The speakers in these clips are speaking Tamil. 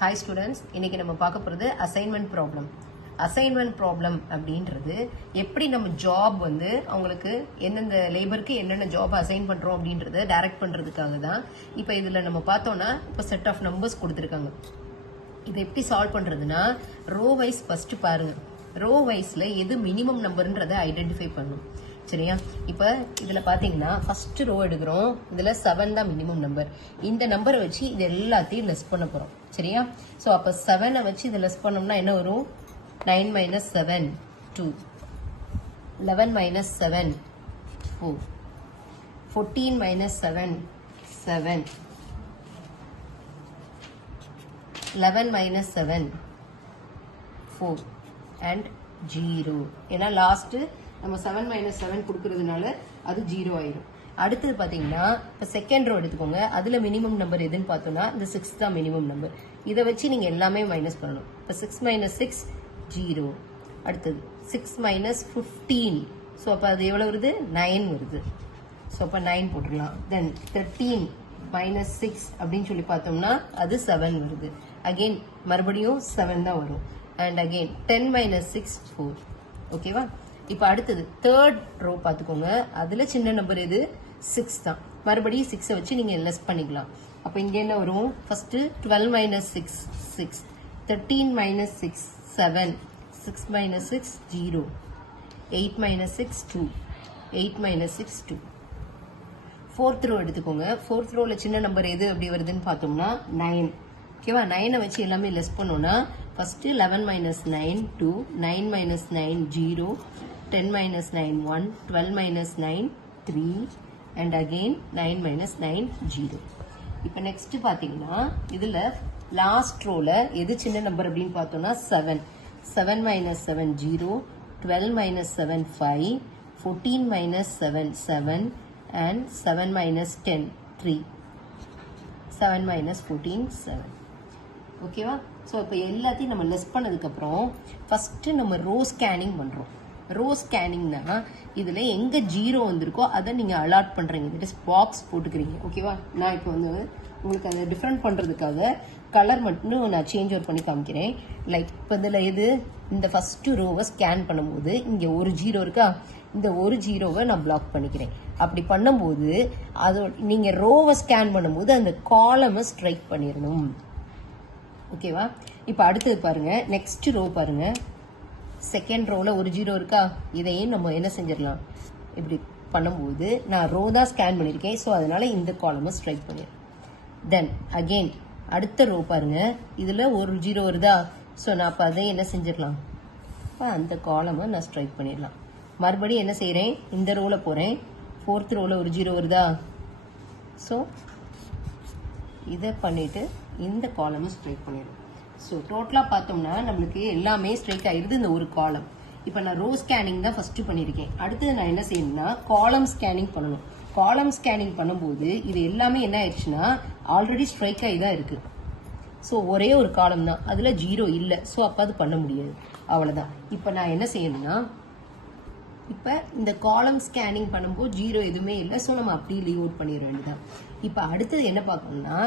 Hi students, இன்னைக்கு நம்ம பார்க்க போறது அசைன்மெண்ட் ப்ராப்ளம். அசைன்மெண்ட் ப்ராப்ளம் அப்படின்றது எப்படி நம்ம ஜாப் வந்து அவங்களுக்கு எந்தெந்த லேபருக்கு என்னென்ன ஜாப் அசைன் பண்றோம் அப்படின்றத டைரக்ட் பண்றதுக்காக தான். இப்போ இதுல நம்ம பார்த்தோம்னா இப்போ செட் ஆஃப் நம்பர்ஸ் கொடுத்துருக்காங்க. இதை எப்படி சால்வ் பண்றதுன்னா ரோ வைஸ் ஃபர்ஸ்ட் பாருங்க. ரோ வைஸ்ல எது மினிமம் நம்பர்ன்றதை ஐடென்டிஃபை பண்ணணும். சரியா? இப்ப இதுல பாத்தீங்கன்னா ஃபர்ஸ்ட் ரோ எடுக்கிறோம். இதுல 7 தான் மினிமம் நம்பர். இந்த நம்பரை வச்சு இது எல்லாத்தையும் லெஸ் பண்ண போறோம். சரியா? சோ அப்ப 7 வச்சு இதை லெஸ் பண்ணோம்னா என்ன வரும்? 9 minus 7 2, 11 minus 7 4, 14 minus 7 7, 11 minus 7 4 and 0. ஏன்னா லாஸ்ட் நம்ம 7 minus 7 கொடுக்கறதுனால அது 0 ஆயிடும். அடுத்தது பாத்தீங்கன்னா இப்ப செகண்ட் ரோ எடுத்துக்கோங்க. அதுல மினிமம் நம்பர் எதுன்னு பார்த்தோம்னா இந்த 6 தான் மினிமம் நம்பர். இதை வச்சு நீங்க எல்லாமே மைனஸ் பண்ணணும். இப்ப 6 minus 6 0. அடுத்தது 6 minus 15. ஸோ அப்போ அது எவ்வளோ வருது? 9 வருது. ஸோ அப்போ 9 போட்டுடலாம். தென் 13 minus 6 அப்படின்னு சொல்லி பார்த்தோம்னா அது 7 வருது. அகெயின் மறுபடியும் 7 தான் வரும். And again 10 minus 6 4. ஓகேவா? இப்போ அடுத்தது தேர்ட் ரோ பார்த்துக்கோங்க. அதில் சின்ன நம்பர் எது? 6 தான். மறுபடியும் 6 வச்சு நீங்கள் லெஸ் பண்ணிக்கலாம். அப்போ இங்கே என்ன வரும்? First 12 minus 6 6, 13 minus 6 7, 6 minus 6 0, 8 minus 6 2, 8 minus 6 2. Fourth row எடுத்துக்கோங்க. ஃபோர்த் ரோல சின்ன நம்பர் எது அப்படி வருதுன்னு பார்த்தோம்னா 9. ஓகேவா? 9 வச்சு எல்லாமே லெஸ் பண்ணோம்னா first 11 minus 9 2, 9 minus 9 0, 10 minus 9 1, 12 minus 9 3 and again 9 minus 9 0. இப்போ நெக்ஸ்ட் பாத்தீங்கன்னா இதுல லாஸ்ட் ரோல எது சின்ன நம்பர் அப்படின்னு பார்த்தோம்னா 7. 7 minus 7 0, 12 minus 7 5, 14 minus 7 7 and 7 minus 10 3, 7 minus 14 7. ஓகேவா? ஸோ இப்போ எல்லாத்தையும் நம்ம லெஸ் பண்ணதுக்கு அப்புறம் ஃபர்ஸ்ட் நம்ம ரோ ஸ்கேனிங் பண்றோம். ரோ ஸ்கேனிங்னா இதுல எங்க 0 வந்திருக்கோ அதை நீங்க அலாட் பண்றீங்க. இட் இஸ் பாக்ஸ் போட்டுக்கிறீங்க. ஓகேவா? நான் இப்போ வந்து உங்களுக்கு அதை டிஃபரெண்ட் பண்றதுக்காக கலர் மட்டும் நான் சேஞ்ச் ஓவர் பண்ணி காமிக்கிறேன். லைக் இப்போ இதில் எது? இந்த ஃபர்ஸ்ட் ரோவை ஸ்கேன் பண்ணும்போது இங்கே ஒரு 0 இருக்கா? இந்த ஒரு 0வை நான் பிளாக் பண்ணிக்கிறேன். அப்படி பண்ணும்போது அது நீங்க ரோவை ஸ்கேன் பண்ணும்போது அந்த காலமை ஸ்ட்ரைக் பண்ணிடணும். ஓகேவா? இப்போ அடுத்தது பாருங்க. நெக்ஸ்ட் ரோ பாருங்க. செகண்ட் ரோல ஒரு 0 இருக்கா? இதையும் நம்ம என்ன செஞ்சிடலாம்? இப்படி பண்ணும்போது நான் ரோ தான் ஸ்கேன் பண்ணியிருக்கேன். ஸோ அதனால இந்த காலமை ஸ்ட்ரைக் பண்ணிடுறேன். தென் அகெயின் அடுத்த ரோ பாருங்க. இதுல ஒரு 0 வருதா? ஸோ நான் அப்போ அதை என்ன செஞ்சிடலாம்? இப்போ அந்த காலமை நான் ஸ்ட்ரைக் பண்ணிடலாம். மறுபடியும் என்ன செய்யறேன்? இந்த ரோல போறேன். ஃபோர்த் ரோல ஒரு 0 வருதா? ஸோ இதை பண்ணிட்டு இந்த காலமை ஸ்ட்ரைக் பண்ணிடுறேன். ஸோ டோட்டலா பார்த்தோம்னா நம்மளுக்கு எல்லாமே ஸ்ட்ரைக் ஆயிருது இந்த ஒரு காலம். இப்போ நான் ரோ ஸ்கேனிங் தான் ஃபர்ஸ்ட் பண்ணியிருக்கேன். அடுத்தது நான் என்ன செய்யணும்னா காலம் ஸ்கேனிங் பண்ணணும். காலம் ஸ்கேனிங் பண்ணும்போது இது எல்லாமே என்ன ஆயிடுச்சுன்னா ஆல்ரெடி ஸ்ட்ரைக் ஆகி தான் இருக்கு. ஸோ ஒரே ஒரு காலம் தான், அதுல 0 இல்லை. ஸோ அப்போ அது பண்ண முடியாது. அவ்வளவுதான். இப்போ நான் என்ன செய்யணும்னா இப்போ இந்த காலம் ஸ்கேனிங் பண்ணும்போது 0 எதுவுமே இல்லை. ஸோ நம்ம அப்படியே லீவ் அவுட் பண்ணிட வேண்டியதான். இப்போ அடுத்தது என்ன பார்க்கணும்னா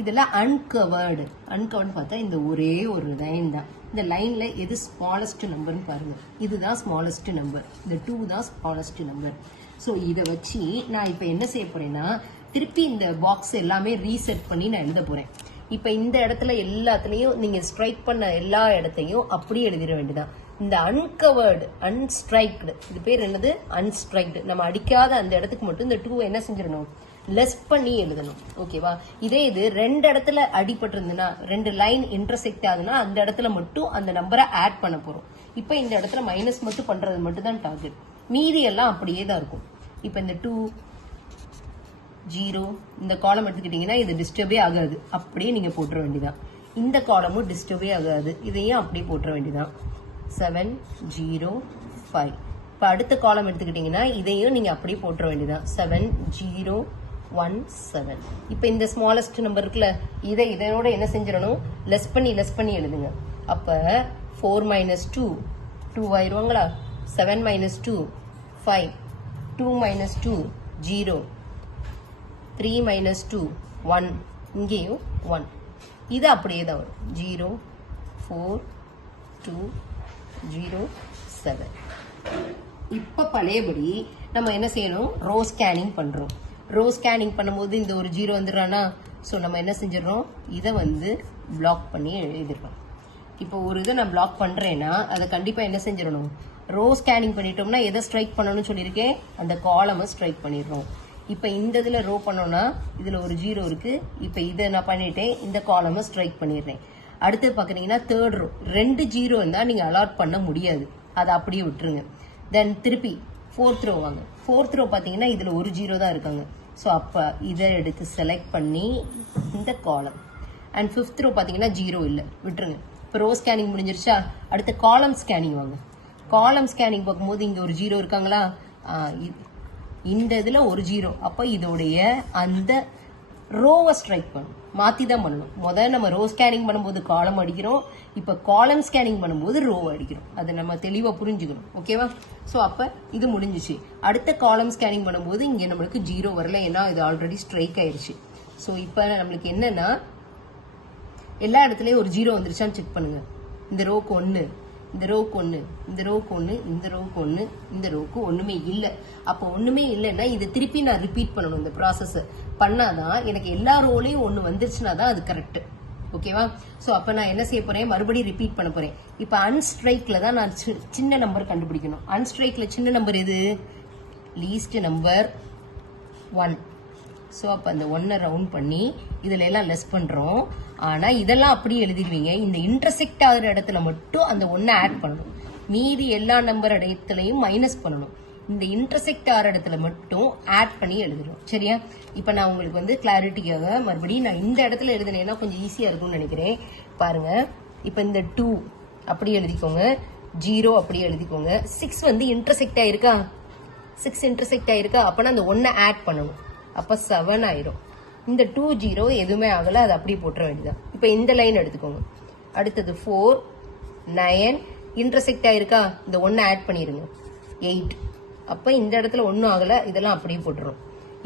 இதெல்லாம் அன்கவர்டு. அன்கவர்டு பார்த்தா இந்த ஒரே ஒரு லைன் தான். இந்த லைன்ல எது ஸ்மாலஸ்ட் நம்பர்னு பாருங்க. இதுதான் ஸ்மாலஸ்ட் நம்பர். இந்த 2 தான் ஸ்மாலஸ்ட் நம்பர். ஸோ இதை வச்சு நான் இப்போ என்ன செய்ய போறேன்னா திருப்பி இந்த பாக்ஸ் எல்லாமே ரீசெட் பண்ணி நான் எழுத போறேன். இப்போ இந்த இடத்துல எல்லாத்துலயும் நீங்க ஸ்ட்ரைக் பண்ண எல்லா இடத்தையும் அப்படியே எழுதிட வேண்டியதான். இந்த அன்கவர்டு அன்ஸ்ட்ரைக்டு இது பேர் என்னது? அன்ஸ்ட்ரைக்டு. நம்ம அடிக்காத அந்த இடத்துக்கு மட்டும் இந்த 2 என்ன செஞ்சிடணும்? லெஸ் பண்ணி எழுதணும். ஓகேவா? இதே இது 2 இடத்துல அடிபட்டிருந்ததுன்னா 2 லைன் இன்டர்செக்ட் ஆகுதுன்னா அந்த இடத்துல மட்டும் அந்த நம்பரை ஆட் பண்ண போறோம். இப்போ இந்த இடத்துல மைனஸ் மட்டும் பண்றது மட்டும் தான் டார்கெட். மீதி எல்லாம் அப்படியே தான் இருக்கும். இப்போ இந்த 2 0 இந்த காலம் எடுத்துக்கிட்டீங்கன்னா இது டிஸ்டர்பே ஆகாது. அப்படியே நீங்க போட்டுற வேண்டியதான். இந்த காலமும் டிஸ்டர்பே ஆகாது. இதையும் அப்படியே போட்டுற வேண்டியதான். 7 0 5. இப்போ அடுத்த காலம் எடுத்துக்கிட்டீங்கன்னா இதையும் நீங்க அப்படியே போட்டுற வேண்டியதான். 7 0 1 7. இப்போ இந்த ஸ்மாலஸ்ட் நம்பர் இருக்குல்ல, இதோட என்ன செஞ்சிடணும்? லெஸ் பண்ணி எழுதுங்க. அப்ப 4 minus 2 2 ஆயிருவாங்களா? 7 minus 2 5, 2 minus 2 0, 3 minus 2 1, இங்கேயும் 1. இது அப்படியே தான் வரும் 0 4 2 0 7. இப்போ பழையபடி நம்ம என்ன செய்யணும், ரோ ஸ்கேனிங் பண்ணுறோம். ரோ ஸ்கேனிங் பண்ணும்போது இந்த ஒரு 0 வந்துடுறானா, ஸோ நம்ம என்ன செஞ்சிடறோம், இதை வந்து பிளாக் பண்ணி எழுதிடுறோம். இப்போ ஒரு இதை நான் பிளாக் பண்ணுறேன்னா அதை கண்டிப்பாக என்ன செஞ்சிடணும், ரோ ஸ்கேனிங் பண்ணிட்டோம்னா எதை ஸ்ட்ரைக் பண்ணணும்னு சொல்லியிருக்கேன், அந்த காலமை ஸ்ட்ரைக் பண்ணிடுறோம். இப்போ இந்த இதில் ரோ பண்ணோன்னா இதில் ஒரு 0 இருக்குது. இப்போ இதை நான் பண்ணிட்டேன், இந்த காலமை ஸ்ட்ரைக் பண்ணிடுறேன். அடுத்து பார்க்குறீங்கன்னா தேர்ட் ரோ 2 0 இருந்தால் நீங்கள் அலாட் பண்ண முடியாது, அதை அப்படியே விட்டுருங்க. தென் திருப்பி ஃபோர்த் ரோ வாங்க. ஃபோர்த் ரோ பார்த்தீங்கன்னா இதில் ஒரு 0 தான் இருக்காங்க. ஸோ அப்போ இதை எடுத்து செலக்ட் பண்ணி இந்த காலம். அண்ட் ஃபிஃப்த் ரோ பார்த்தீங்கன்னா 0 இல்லை, விட்டுருங்க. இப்போ ரோ ஸ்கேனிங் முடிஞ்சிருச்சா, அடுத்து காலம் ஸ்கேனிங் வாங்க. காலம் ஸ்கேனிங் பார்க்கும்போது இங்கே ஒரு 0 இருக்காங்களா, இந்த இதில் ஒரு 0. அப்போ இதோடைய அந்த ரோவை ஸ்ட்ரைக் பண்ணணும், மாற்றி தான் பண்ணணும். முதல்ல நம்ம ரோ ஸ்கேனிங் பண்ணும்போது காலம் அடிக்கிறோம், இப்போ காலம் ஸ்கேனிங் பண்ணும்போது ரோவை அடிக்கிறோம். அதை நம்ம தெளிவாக புரிஞ்சுக்கணும். ஓகேவா? ஸோ அப்போ இது முடிஞ்சிச்சு. அடுத்த காலம் ஸ்கேனிங் பண்ணும்போது இங்கே நம்மளுக்கு 0 வரல, ஏன்னா இது ஆல்ரெடி ஸ்ட்ரைக் ஆயிடுச்சு. ஸோ இப்போ நம்மளுக்கு என்னன்னா, எல்லா இடத்துலையும் ஒரு 0 வந்துருச்சான்னு செக் பண்ணுங்க. இந்த ரோக்கு 1, இந்த ரோக்கு 1, இந்த ரோக்கு 1, இந்த ரோக்கு 1, இந்த ரோக்கு ஒன்றுமே இல்லை. அப்போ ஒன்றுமே இல்லைன்னா இதை திருப்பி நான் ரிப்பீட் பண்ணணும். இந்த ப்ராசஸை பண்ணாதான் எனக்கு எல்லா ரோலையும் 1 வந்துருச்சுன்னா தான் அது கரெக்ட். ஓகேவா? ஸோ அப்போ நான் என்ன செய்ய போறேன், மறுபடியும் ரிப்பீட் பண்ண போறேன். இப்போ அன்ஸ்ட்ரைக்கில் தான் நான் சின்ன நம்பர் கண்டுபிடிக்கணும். அன்ஸ்ட்ரைக்கில் சின்ன நம்பர் எது, லீஸ்ட் நம்பர் 1. ஸோ அப்போ அந்த 1 ரவுண்ட் பண்ணி இதில் எல்லாம் லெஸ் பண்ணுறோம். ஆனால் இதெல்லாம் அப்படியே எழுதிடுவீங்க. இந்த இன்டர்செக்ட் ஆகிற இடத்துல மட்டும் அந்த 1 ஆட் பண்ணணும். மீதி எல்லா நம்பர் இடத்துலையும் மைனஸ் பண்ணணும். இந்த இன்டர்செக்ட் ஆகிற இடத்துல மட்டும் ஆட் பண்ணி எழுதுறோம். சரியா? இப்போ நான் உங்களுக்கு வந்து கிளாரிட்டிக்காக மறுபடியும் நான் இந்த இடத்துல எழுதுனேன்னா கொஞ்சம் ஈஸியாக இருக்கும்னு நினைக்கிறேன். பாருங்க, இப்போ இந்த 2 அப்படி எழுதிக்கோங்க, 0 அப்படியே எழுதிக்கோங்க. 6 வந்து இன்டர்செக்ட் ஆயிருக்கா, 6 இன்டர்செக்ட் ஆயிருக்கா, அப்போனா அந்த 1 ஆட் பண்ணணும். அப்போ 7 ஆயிரும். இந்த 2 0 எதுவுமே ஆகலை, அது அப்படியே போட்டுற வேண்டியதான். இப்போ இந்த லைன் எடுத்துக்கோங்க. அடுத்தது 4 9 இன்டர்செக்ட் ஆயிருக்கா, இந்த 1 ஆட் பண்ணிடுங்க, 8. அப்போ இந்த இடத்துல ஒன்றும் ஆகலை, இதெல்லாம் அப்படியே போட்டுரும்.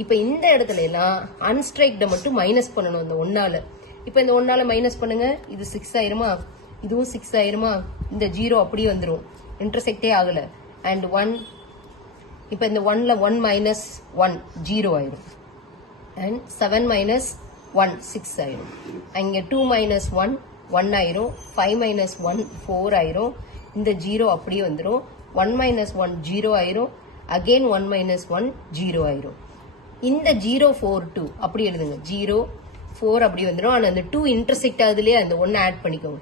இப்போ இந்த இடத்துல எல்லாம் அன்ஸ்ட்ரைக்டை மட்டும் மைனஸ் பண்ணணும் இந்த 1ஆல. இப்போ இந்த 1ஆல மைனஸ் பண்ணுங்க, இது 6 ஆயிருமா, இதுவும் 6 ஆயிருமா, இந்த 0 அப்படியே வந்துடும், இன்டர்செக்டே ஆகலை. அண்ட் 1, இப்போ இந்த 1ல 1 மைனஸ் 1 0 ஆயிரும். அண்ட் 7 மைனஸ் 1 6 ஆயிரும். அங்கே 2 மைனஸ் 1 1 ஆயிரும். 5 மைனஸ் 1 4 ஆயிரும். இந்த 0 அப்படியே வந்துடும். 1 மைனஸ் 1 0 ஆயிரும். அகெயின் 1 மைனஸ் 1 0 ஆயிரும். இந்த 0 4 2 அப்படி எழுதுங்க, 0 4 அப்படி வந்துடும். ஆனால் அந்த 2 இன்டர்செக்ட் ஆகுதுலேயே அந்த 1 ஆட் பண்ணிக்கோங்க.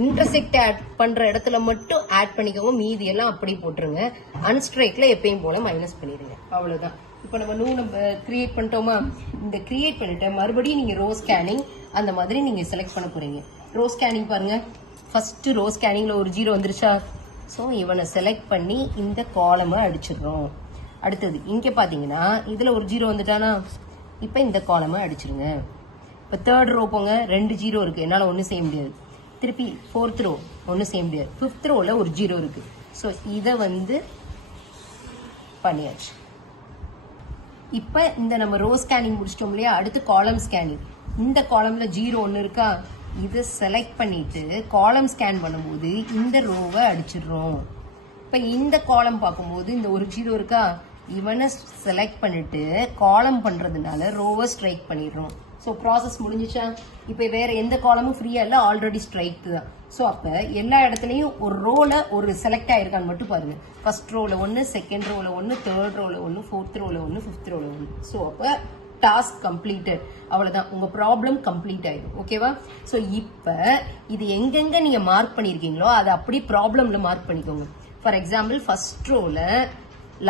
இன்டர்செக்ட் ஆட் பண்ற இடத்துல மட்டும் ஆட் பண்ணிக்கோங்க, மீதி எல்லாம் அப்படி போட்டுருங்க. அன்ஸ்ட்ரைக்ல எப்பயும் போல மைனஸ் பண்ணிடுங்க, அவ்வளவுதான். இப்போ நம்ம நம்ம கிரியேட் பண்ணிட்டோமா, இந்த கிரியேட் பண்ணிட்டு மறுபடியும் நீங்க ரோ ஸ்கேனிங் அந்த மாதிரி நீங்க செலக்ட் பண்ண போறீங்க. ரோ ஸ்கேனிங் பாருங்க, ஃபர்ஸ்ட் ரோ ஸ்கேனிங்ல ஒரு 0 வந்துருச்சா, ஸோ இவனை செலக்ட் பண்ணி இந்த காலமை அடிச்சிடுறோம். அடுத்தது இங்கே பார்த்தீங்கன்னா இதில் ஒரு 0 வந்துட்டானா, இப்போ இந்த காலமை அடிச்சிருங்க. இப்போ தேர்ட் ரோ போங்க, 2 0 இருக்கு, என்னால் ஒன்றும் செய்ய முடியாது. திருப்பி ஃபோர்த் ரோ ஒன்றும் செய்ய முடியாது. ஃபிஃப்த் ரோவில் ஒரு 0 இருக்கு. ஸோ இதை வந்து பண்ணியாச்சு. இப்போ இந்த நம்ம ரோ ஸ்கேனிங் முடிச்சிட்டோம் இல்லையா, அடுத்து காலம் ஸ்கேனிங். இந்த காலமில் 0 ஒன்று இருக்கா, இதை செலக்ட் பண்ணிட்டு காலம் ஸ்கேன் பண்ணும்போது இந்த ரோவை அடிச்சிடுறோம். இப்போ இந்த காலம் பார்க்கும்போது இந்த ஒரு 0 இருக்கா, இவனை செலக்ட் பண்ணிட்டு காலம் பண்ணுறதுனால ரோவை ஸ்ட்ரைக் பண்ணிடுறோம். ஸோ ப்ராசஸ் முடிஞ்சிச்சா. இப்போ வேற எந்த காலமும் ஃப்ரீயா இல்லை, ஆல்ரெடி ஸ்ட்ரைக் தான். ஸோ அப்போ எல்லா இடத்துலையும் ஒரு ரோல ஒரு செலக்ட் ஆயிருக்கான்னு மட்டும் பாருங்க. ஃபர்ஸ்ட் ரோல 1, செகண்ட் ரோல 1, தேர்ட் ரோல 1, ஃபோர்த் ரோல 1, ஃபிஃப்த் ரோல 1. ஸோ அப்போ டாஸ்க் கம்ப்ளீட்டட், அவ்வளவுதான், உங்க ப்ராப்ளம் கம்ப்ளீட் ஆயிடும். ஓகேவா? ஸோ இப்போ இது எங்கெங்க நீங்க மார்க் பண்ணிருக்கீங்களோ அதை அப்படி ப்ராப்ளம்ல மார்க் பண்ணிக்கோங்க. ஃபார் எக்ஸாம்பிள் ஃபர்ஸ்ட் ரோல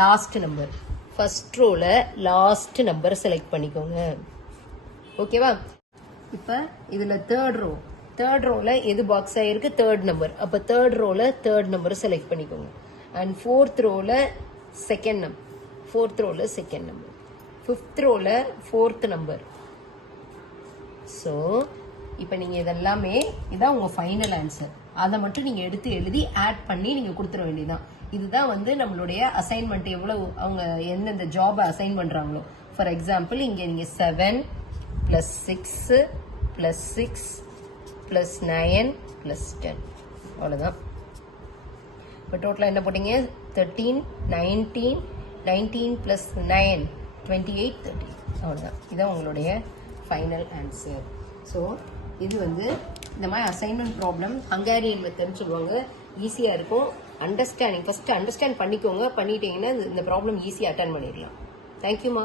லாஸ்ட் நம்பர், ஃபர்ஸ்ட் ரோல லாஸ்ட் நம்பர் செலக்ட் பண்ணிக்கோங்க. ஓகேவா? இப்போ இதுல தேர்ட் ரோல எது பாக்ஸ் ஆயிருக்கு, தேர்ட் நம்பர். அப்போ தேர்ட் ரோல தேர்ட் நம்பர் செலக்ட் பண்ணிக்கோங்க. அண்ட் ஃபோர்த் ரோல செகண்ட் நம்பர், ஃபோர்த் ரோல செகண்ட் நம்பர், ஃபிஃப்த் ரோல ஃபோர்த் நம்பர். ஸோ இப்போ நீங்கள் இதெல்லாமே இதான் உங்கள் ஃபைனல் ஆன்சர். அதை மட்டும் நீங்கள் எடுத்து எழுதி ஆட் பண்ணி நீங்கள் கொடுத்துட வேண்டியதுதான். இதுதான் வந்து நம்மளுடைய அசைன்மெண்ட், எவ்வளவு அவங்க எந்தெந்த ஜாபை அசைன் பண்ணுறாங்களோ. ஃபார் எக்ஸாம்பிள் இங்கே நீங்கள் 7 + 6 + 6 ப்ளஸ் 9 ப்ளஸ் 10 அவ்வளோதான். இப்போ டோட்டலாக என்ன போட்டிங்க 13 19 19 ப்ளஸ் 9 28 30 அவ்வளோதான். இதுதான் உங்களுடைய ஃபைனல் ஆன்சர். ஸோ இது வந்து இந்த மாதிரி அசைன்மெண்ட் ப்ராப்ளம் ஹங்காரியன் மெத்தட்னு சொல்லுவாங்க. ஈஸியாக இருக்கும். அண்டர்ஸ்டாண்டிங் ஃபஸ்ட்டு அண்டர்ஸ்டாண்ட் பண்ணிக்கோங்க. பண்ணிட்டீங்கன்னா இந்த ப்ராப்ளம் ஈஸியாக அட்டன் பண்ணிடலாம். தேங்க்யூம்மா.